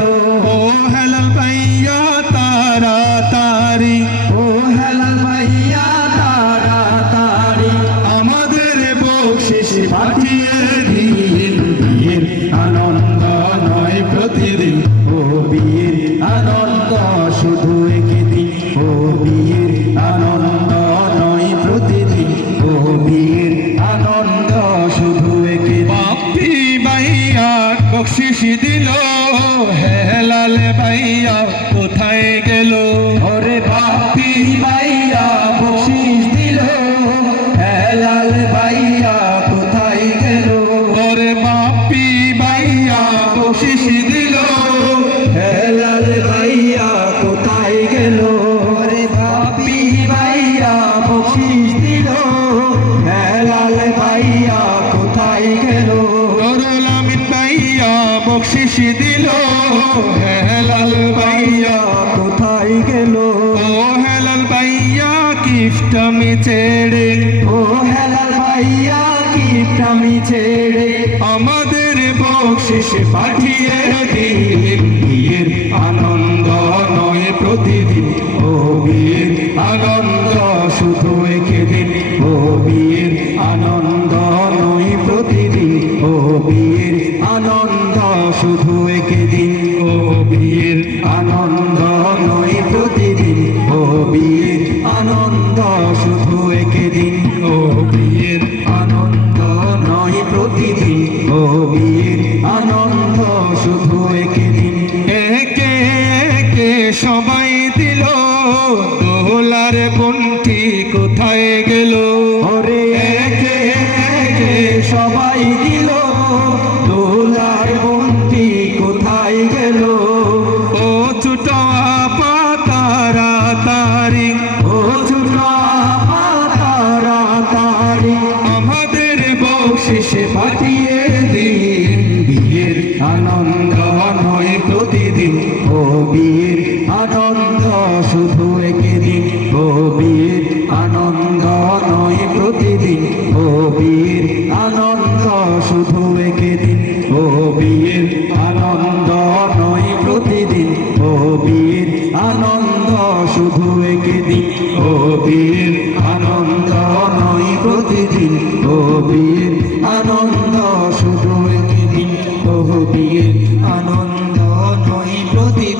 ও হেলাল ভাইয়া তাড়াতাড়ি ও হেলাল ভাইয়া তাড়াতাড়ি আমাদের বকশিশ পাঠিয়ে দিন বিয়ের আনন্দ নয় প্রতিদিন ও বিয়ের আনন্দ শুধু একদিন ও বিয়ের আনন্দ নয় প্রতিদিন ও বিয়ের আনন্দ শুধু একদিন বাপি ভাইয়া বকশিশ দিল হেলাল ভাইয়া কোথায় গেল ওরে বাপি ভাইয়া বকশিশ দিল হেলাল ভাইয়া কোথায় গেল ওরে বাপি ভাইয়া বকশিশ দিল হেলাল ভাইয়া কোথায় গেল ওরে বাপি ভাইয়া বকশিশ দিল হেলাল ভাইয়া কোথায় গেল নুরুল আমিন ভাইয়া বকশিশ দিল হেলাল ভাইয়া কোথায় গেল ও হেলাল ভাইয়া গিফট আমি ছেড়ে ও হেলাল ভাইয়া গিফট আমি ছেড়ে আমাদের বকশিশ পাঠিয়ে দিন বিয়ের আনন্দ নয় প্রতিদিন ও বিয়ের আনন্দ শুধু একদিন ও বিয়ের আনন্দ নয় প্রতিদিন ও বিয়ের আনন্দ শুধু একদিন ও বিয়ের আনন্দ নয় প্রতিদিন ও বিয়ের আনন্দ শুধু একদিন ও বিয়ের আনন্দ নয় প্রতিদিন ও বিয়ের আনন্দ শুধু একদিন একে একে সবাই দিল দোলার বন্টি কোথায় গেল ওরে একে একে সবাই দিল দোলার বন্টি কোথায় গেল ও ছোট আপা তাড়াতাড়ি ও ছোট আপা তাড়াতাড়ি আমাদের বকশিশ পাঠিয়ে দিন বিয়ের আনন্দ নয় প্রতিদিন ও বিয়ে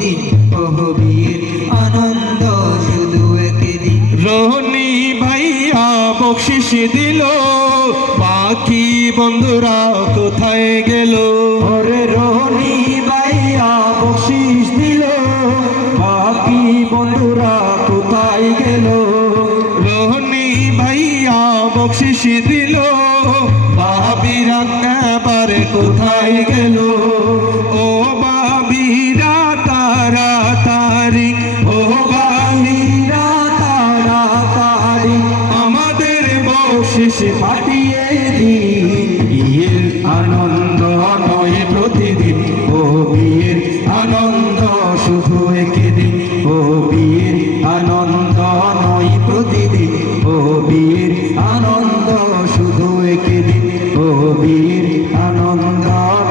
প্রতিদিন ও বিয়ের আনন্দ শুধু একদিন রোহনী ভাইয়া বকশিস দিল, বাকি বন্ধুরা কোথায় গেল? ওরে রোহনী ভাইয়া বকশিস দিল, বাকি বন্ধুরা কোথায় গেল? রোহনী ভাইয়া বকশিস দিল, বাবিরা এবারে কোথায় গেল? ও বাবিরা তাড়াতাড়ি, ও বাবিরা তাড়াতাড়ি আমাদের বকশিস পাঠিয়ে দিন। বিয়ের আনন্দ নয় প্রতিদিন, ও বিয়ের আনন্দ শুধু একদিন, ও বিয়ের আনন্দ নয় প্রতিদিন, ও বিয়ের আনন্দ শুধু একদিন, ও বিয়ের আনন্দ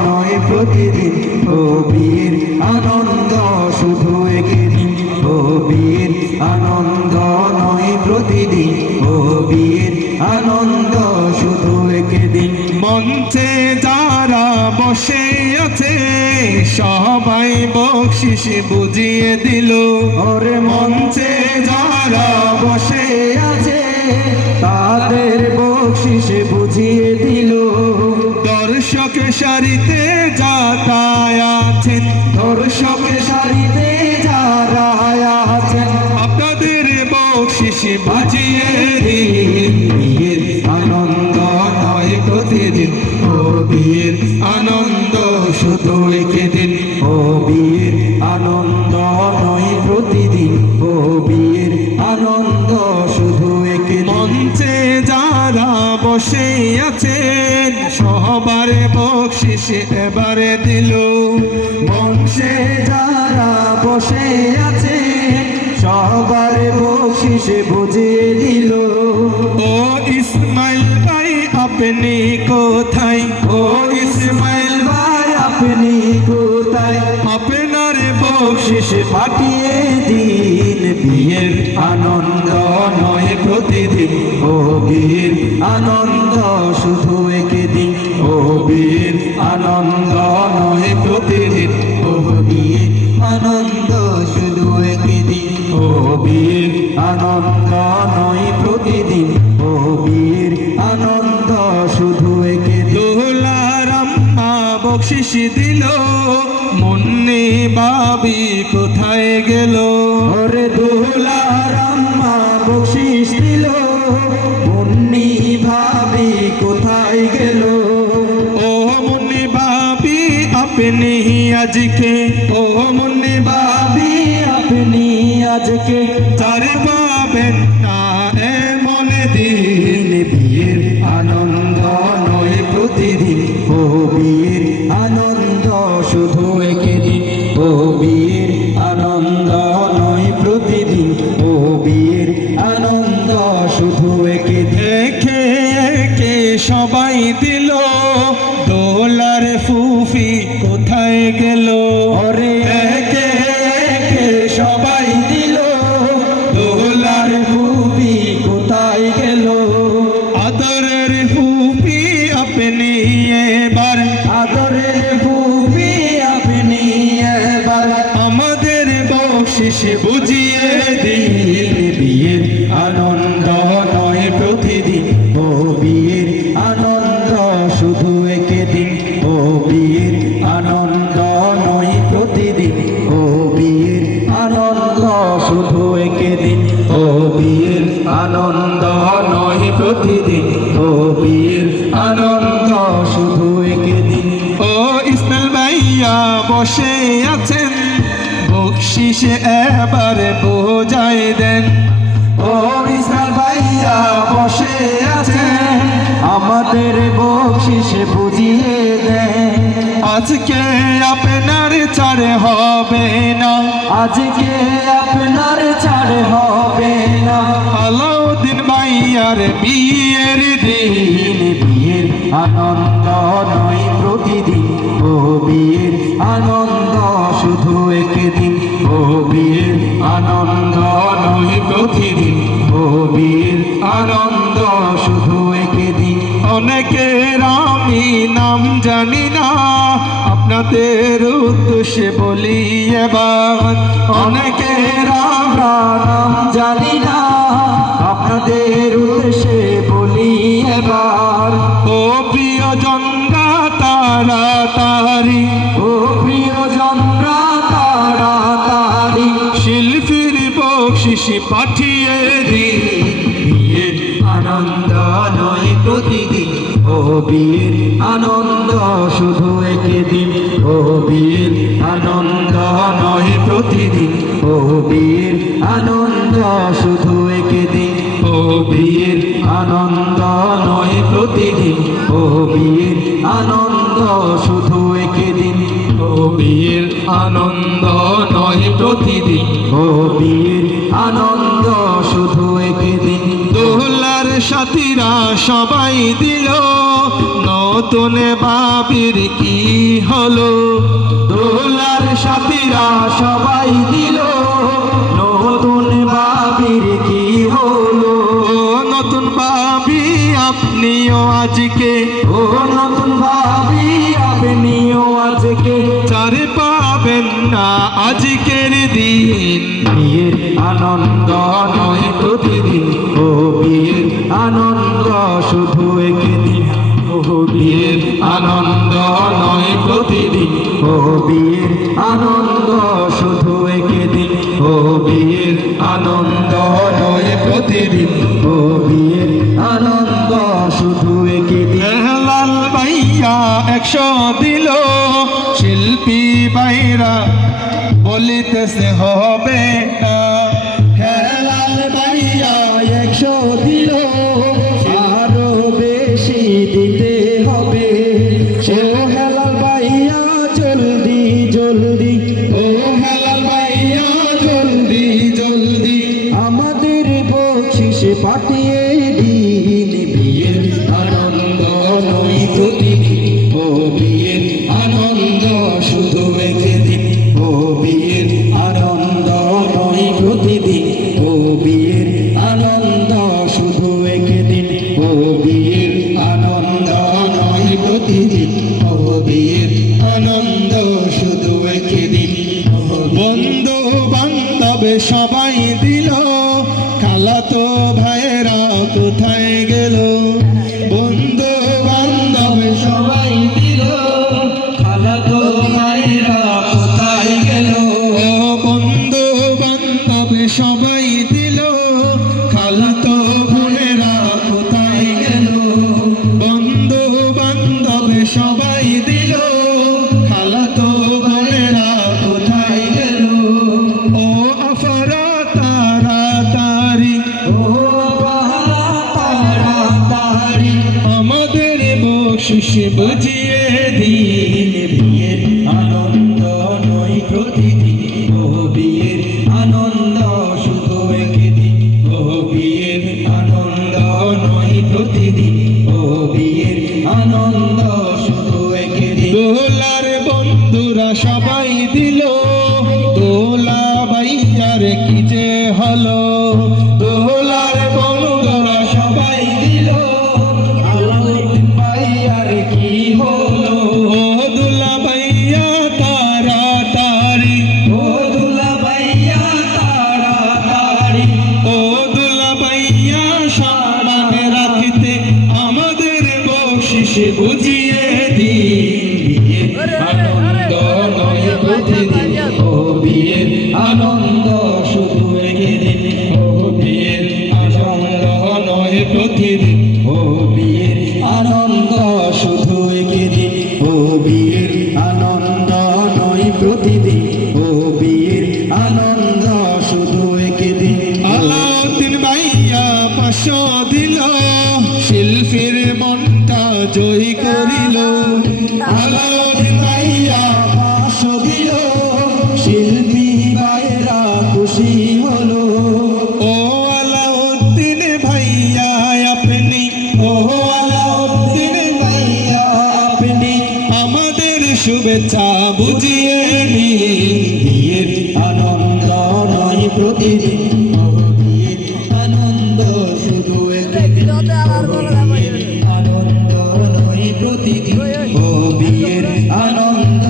নয় প্রতিদিন, ও বিয়ের আনন্দ শুধু একদিন, ও বিয়ের আনন্দ নয় প্রতিদিন, ও বিয়ের আনন্দ শুধু একদিন। মঞ্চে যারা বসে আছে সবাই বকশিস বুঝিয়ে দিল, ওরে মঞ্চে যারা বসে আছে তাদের বকশিস বুঝিয়ে দিল। দর্শক সারিতে যাতায় আছেন, দর্শক সারিতে যারা আছেন আপনাদের বকশিস বুঝিয়ে দিন। বিয়ের আনন্দ নয় প্রতিদিন, ও বিয়ের আনন্দ শুধু একদিন, ও বিয়ের আনন্দ নয় প্রতিদিন, ও বিয়ের আনন্দ শুধু একদিন। মঞ্চে যারা বসে আছেন সবার বকশিস এবারে দিল, মঞ্চে যারা বসে আছেন সবার বকশিস বুঝিয়ে দিল। ও ইসমাইল ভাই আপনি কোথায়, ও ইসমাইল ভাই আপনি কোথায়, আপনার বকশিস পাঠিয়ে দিন। বিয়ের আনন্দ নয় প্রতিদিন, ও বিয়ের আনন্দ শুধু একদিন, ও বিয়ের আনন্দ নয় প্রতিদিন, ও বিয়ের আনন্দ শুধু একদিন, ও বিয়ের আনন্দ নয় প্রতিদিন, ও বিয়ের আনন্দ শুধু একদিন। দোলার আম্মা বকশিস দিল, মুন্নি বাবি কোথায় গেল? ওরে দোলার আম্মা বকশিস দিল, মুন্নি ভাবি কোথায় গেল? ও মুন্নি ভাবি আপনি আজকে, ও মুন্নি ভাবি আপনি আজকে চার পাবেন না এমন দিন। বিয়ের আনন্দ নয় প্রতিদিন, ও বিয়ের আনন্দ শুধু একদিন, ও বিয়ের আনন্দ নয় প্রতিদিন, ও বিয়ের আনন্দ শুধু একদিন। দেখে একে সবাই দিল, দোলার ফুফি কোথায় গেল? ওরে একে একে সবাই দিল, দোলার ফুফি কোথায় গেল? আদরের ফুফি আপনি এবার, আদরের ফুফি আপনি এবার আমাদের বকশিস বুঝিয়ে দিন। বিয়ের আনন্দ নয় প্রতিদিন, ও বিয়ের আনন্দ শুধু একদিন, ও বিয়ের আনন্দ নয় প্রতিদিন, ও বিয়ের আনন্দ শুধু একদিন, ও বিয়ের আনন্দ নয় প্রতিদিন, ও বিয়ের আনন্দ শুধু একদিন। ও ইসমাইল ভাইয়া বসে আছেন বকশিস এবারে বোঝাই দেন, ও ইসমাইল ভাইয়া বসে আছেন আমাদের বকশিস বুঝিয়ে দেন। আজকে আপনার ছাড় হবে না, আজকে আপনার ছাড় হবে না। আলাউদ্দিন ভাইয়ার বিয়ের দিন, বিয়ের আনন্দ নয় প্রতিদিন, ও বিয়ের আনন্দ শুধু একদিন, ও বিয়ের আনন্দ নয় প্রতিদিন, ও বিয়ের আনন্দ শুধু একদিন। অনেকের আমি নাম জানি না, আপনার আপনাদের উদ্দেশ্যে বলি এবার, অনেকের আমরা নাম জানি না, আপনাদের উদ্দেশ্যে বলি এবার। ও প্রিয়জনরা তাড়াতাড়ি, ও প্রিয়জনরা তাড়াতাড়ি, শিল্পীর বকশিস পাঠিয়ে দিন। বিয়ের আনন্দ নয় প্রতিদিন, ও বিয়ের আনন্দ শুধু একদিন, ও বিয়ের আনন্দ নয় প্রতিদিন, ও বিয়ের আনন্দ শুধু একদিন, ও বিয়ের আনন্দ নয় প্রতিদিন, ও বিয়ের আনন্দ শুধু একদিন, ও বিয়ের আনন্দ নয় প্রতিদিন, ও বিয়ের আনন্দ শুধু একদিন। দোলার সাথীরা সবাই দিল, নতুন বাবির কি হলো? দোলার সাথীরা সবাই দিল, নতুন বাবির কি হলো? ও নতুন বাবি আপনিও আজকে, ও নতুন বাবি আপনিও আজকে চারে পাবেন না আজকের দিন। বিয়ের আনন্দ নয় প্রতিদিন, ও বিয়ের আনন্দ শুধু একদিন, ও বিয়ের আনন্দ নয় প্রতিদিন, ও বিয়ের আনন্দ শুধু একদিন, ও বিয়ের আনন্দ নয় প্রতিদিন, ও বিয়ের আনন্দ শুধু একদিন। লাল ভাইয়া 100 দিল, শিল্পী বাইরা বলিতেছে হবে না। লাল ভাইয়া 100 দিল, আরো বেশি দিতে হবে। ও হেলাল ভাইয়া জলদি জলদি, ও হেলাল ভাইয়া জলদি জলদি, আমাদের বকশিস পাঠিয়ে দিন। বিয়ের আনন্দ নয় প্রতিদিন, ও বিয়ের আনন্দ শুধু একদিন, ও বিয়ের আনন্দ নয় প্রতিদিন, ও বিয়ের আনন্দ শুধু একদিন, ও বিয়ের আনন্দ নয় প্রতিদিন, ও বিয়ের আনন্দ শুধু একদিন। বন্ধু বান্ধব সবাই দিল, খালাতো ভাইরা কোথায় গেল? বন্ধু বান্ধব সবাই দিল, খালাতো ভাইরা কোথায় গেল? ও বন্ধু বান্ধব সবাই দিল, খালাতো বোনেরা কোথায় গেল? বন্ধু বান্ধব সবাই দিল, খালাতো বোনেরা কোথায় গেল? ও আফারা তাড়াতাড়ি, ও আফারা তাড়াতাড়ি, আমাদের বকশিস বুঝিয়ে দিন। বিয়ের আনন্দ নয় প্রতিদিন, ও বিয়ের আনন্দ শুধু একদিন, ও বিয়ের আনন্দ নয় প্রতিদিন, ও বিয়ের আনন্দ শুধু একদিন। দোলার বন্ধুরা সবাই দিল, দোলা ভাইয়ার কি যে হলো? দোলার বন্ধুরা সবাই দিল, আলাউদ্দিন ভাইয়ার কি হলো? ও দোলা ভাইয়া তাড়াতাড়ি, ও দোলা ভাইয়া তাড়াতাড়ি, ও দোলা ভাইয়া সম্মান রাখতে আমাদের বকশিস বুঝিয়ে দিন। বিয়ের আনন্দ নয় প্রতিদিন, ও বিয়ের আনন্দ শুধু একদিন, ও বিয়ের আনন্দ নয় প্রতিদিন, ও বিয়ের আনন্দ শুধু একদিন, ও বিয়ের আনন্দ নয় প্রতিদিন, ও বিয়ের আনন্দ শুধু একদিন। আলাউদ্দিন ভাইয়া 500 দিল, শিল্পীর মনটা জয় করিল। আলাউদ্দিন ভাইয়া 500 দিল, শিল্পী ভাইরা খুশি হলো। ও আলাউদ্দিন ভাইয়া আপনি, ও আলাউদ্দিন ভাইয়া আপনি আমাদের শুভেচ্ছা বুঝিয়ে নিন। বিয়ের আনন্দ নয় প্রতিদিন, ও বিয়ের আনন্দ শুধু একদিন, আনন্দ নয় প্রতিদিন, ও বিয়ের আনন্দ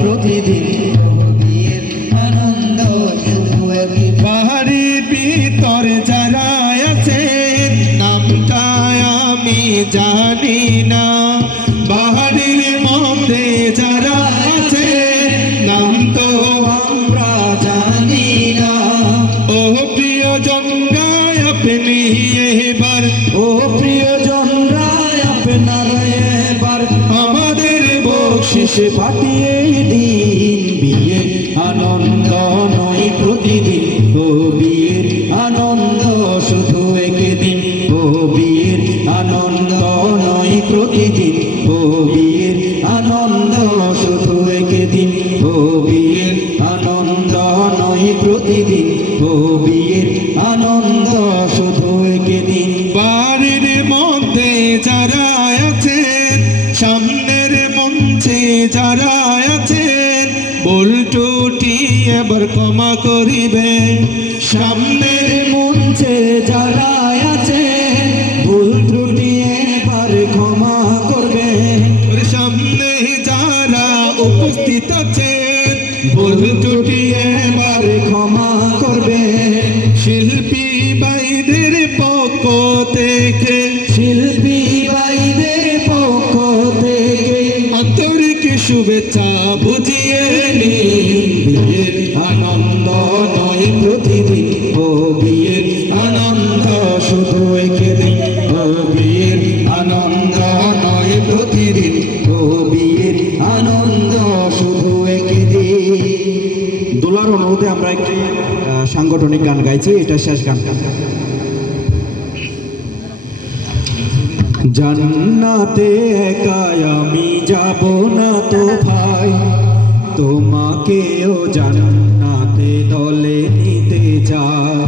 প্রতিদিন বিয়ের আনন্দ শুধু একদিন বাড়ির ভিতরে যারা আছে নামটা আমি জানি না, বাড়ির মধ্যে যারা আছে নাম তো আমরা জানি না। ও প্রিয়জন গায় আপনি এবার, ও প্রিয়জন রায় আপনার এবার আমাদের বকশিস পাঠিয়ে দিন বিয়ের আনন্দ নয় প্রতিদিন ও বিয়ের আনন্দ শুধু একদিন ও বিয়ের আনন্দ নয় প্রতিদিন ও বিয়ের আনন্দ শুধু একদিন ও বিয়ের আনন্দ নয় প্রতিদিন ও বিয়ের আনন্দ শুধু একদিন বাড়ির মধ্যে যারা আছেন সামনের মঞ্চে যারা আছেন ভুল ত্রুটি এবার ক্ষমা করিবেন, সামনের মঞ্চে যারা আছে ভুল ত্রুটি এবার ক্ষমা করবে সামনে যারা উপস্থিত আছেন ভুল ত্রুটি এবার ক্ষমা করবে শিল্পী ভাইদের পক্ষ থেকে, শিল্পী ভাইদের পক্ষ থেকে আন্তরিক শুভেচ্ছা বুঝিয়ে নিন বিয়ের আনন্দ নয় প্রতিদিন ও বিয়ের আনন্দ শুধু একদিন ও বিয়ের আনন্দ নয় প্রতিদিন ও বিয়ের আনন্দ শুধু একদিন। দোলার অনুরোধে আমরা একটি সাংগঠনিক গান গাইছি, এটা শেষ গান। জান্নাতে একা আমি যাব না তো ভাই, তোমাকেও জান্নাতে দলে নিতে চাই।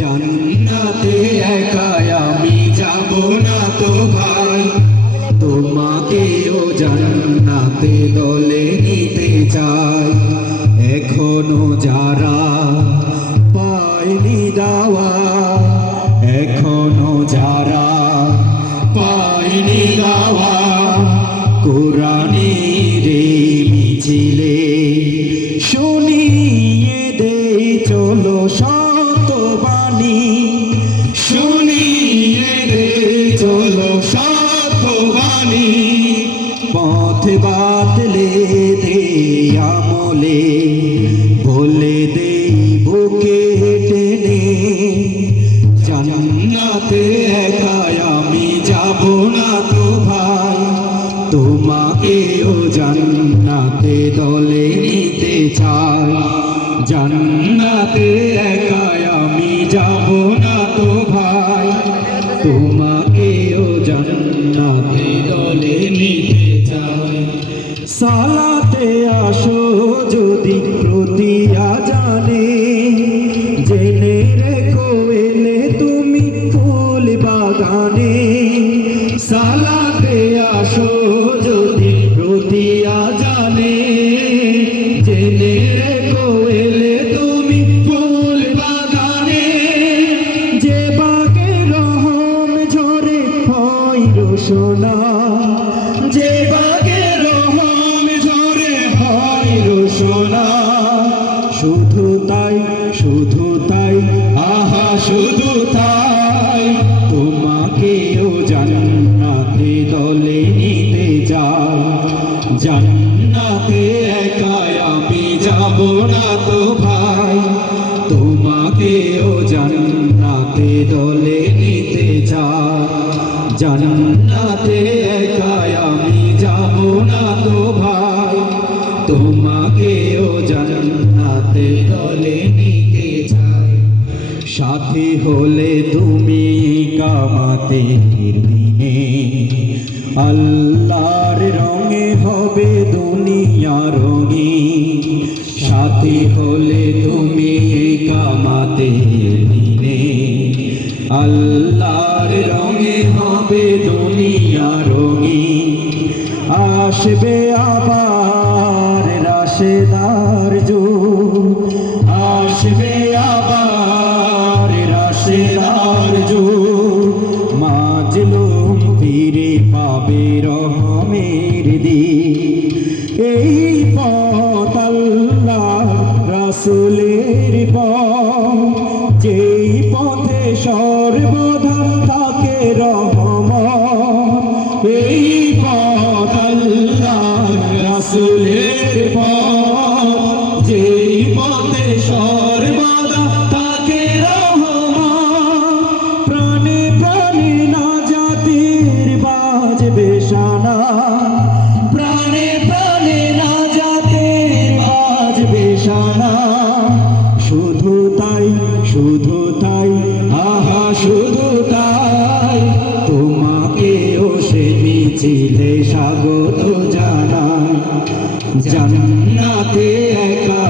জান্নাতে একা আমি যাব না তো ভাই, তোমাকেও জান্নাতে দলে নিতে চাই। এখনো যারা পায়নি দাওয়া, এখনো যারা পায়নি দাওয়া কোরআনের মিছিলে শুনিয়ে দেই চলো শতবাণী, শুনিয়ে দে চলো শতবাণী, পথ বাতলে দে আমলে বলে দেই বুকে টেনে। জান্নাতে একা আমি যাব না তো ভাই, তোমাকেও জান্নাতে দলে নিতে চাই। জান্নাতে একা আমি যাব না তো ভাই, তোমাকেও জান্নাতে দলে নিতে চাই। সালাতে আসো যদি প্রতি আজানে, জেনে রেখো এলে তুমি ফুল বাগানে। সালাতে আসো যদি প্রতি আজানে, জেনে রেখো এলে তুমি ফুল বাগানে। যে বাগে রহম ঝরে হয় রোশনা, যে বাগে রহম ঝরে হয় রোশনা। শুধু তাই শুধু তাই আহা শুধু তাই, তোমাকেও জান্নাতে দলে নিতে যাই। জান্নাতে একা আমি যাব না তো ভাই, তোমাকেও জান্নাতে দলে নিতে চাই। জান্নাতে একা আমি যাব না তো ভাই, তোমাকেও জান্নাতে দলে নিতে চাই। সাথী হলে তুমি কামাতের দিনে, আল্লাহর রঙে হবে দুনিয়া রঙিন। সাথী হলে তুমি কামাতের দিনে, আল্লাহর রঙে হবে দুনিয়া রঙিন। আসবে আবার রাশেদার যুগ, আসবে আবার রাশেদার যুগ। মাজলুম ফিরে পাবে রহমের দিন, এই পথ আল্লাহ রাসূলের পথ, যেই পথে সর্বদা থাকে রহমত। এই পথ আল্লাহ রাসূলের পথ, যেই পথে সর্বদা থাকে রহমত। প্রাণে প্রাণে নাজাতের বাজবে শানা, প্রাণে প্রাণে নাজাতের বাজবে শানা। শুধু তাই, শুধু তাই, আহা শুধু তাই, তোমাকেও সে মিছিলে স্বাগত জানাই। জান্নাতে একা